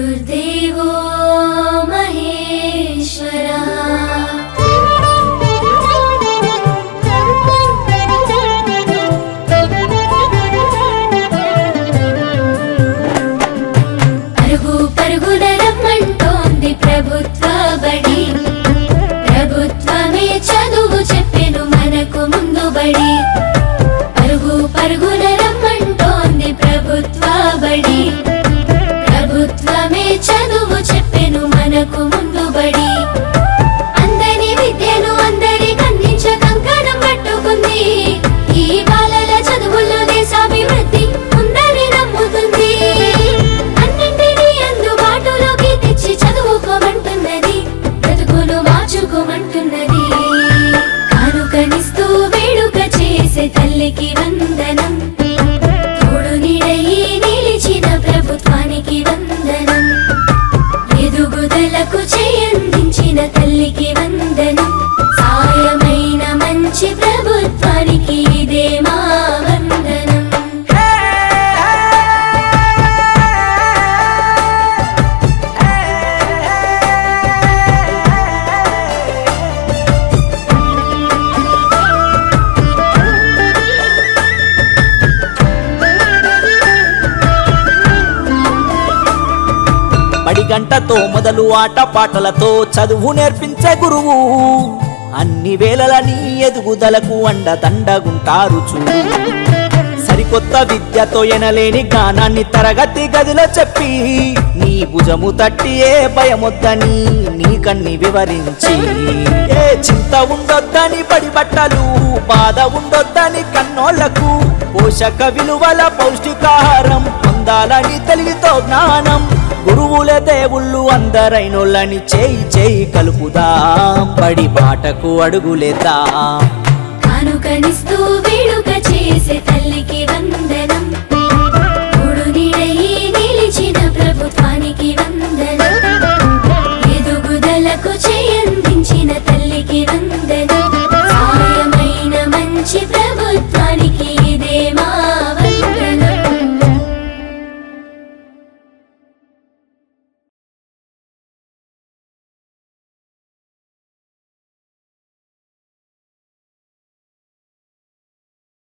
गुरुर्देवो महेश्वरा परुगु परुगुन रम्मंटोंदी ప్రభుత్వ బడి ప్రభుత్వమే చదువు చెప్పెను మనకు ముందు బడి పరుగు పరుగున రమ్మంటోంది ప్రభుత్వ బడి ప్రభుత్వమే చదువు చెప్పెను మనకు ముందు బడి అందరి విద్యను అందరికి అందించ కంకణం పట్టుకుంది ఈ బాలల చదువుల్లో దేశాభివృద్ధి ఉందని నమ్ముతుంది అన్నింటినీ అందుబాటులోకి తెచ్చి చదువుకోమంటున్నది బ్రతుకును మార్చుకోమంటున్నది కానుకనిస్తూ వేడుక చేసే తల్లికి వందనం తోడు నీడయి నిలిచిన ప్రభుత్వానికి వందనం ఎదుగుదలకు చేయందించిన తల్లికి వందనం సాయమైన మంచి ప్రభుత్వానికి ఇదే మా వందనం బడి గంటతో మొదలు ఆట పాటలతో చదువు నేర్పించే గురువు అన్ని వేళలని ఎదుగుదలకు అండదండగుంటారు చూడు సరికొత్త విద్యతో ఎనలేని జ్ఞానాన్ని తరగతి గదిలో చెప్పి నీ భుజము తట్టి ఏ భయమొద్దని నీకన్ని వివరించి ఏ చింత ఉండొద్దని బడి బట్టలు బాధ ఉండొద్దని కన్నోళ్లకు పోషక విలువల పౌష్టికాహారం పొందాలని తెలివితో జ్ఞానం గురువుల దేవుళ్ళు అందరైనోళ్ళని చేయి చేయి కలుపుదాం బడి బాటకు అడుగులేద్దాం కానుకనిస్తూ వేడుక చేసే తల్లికి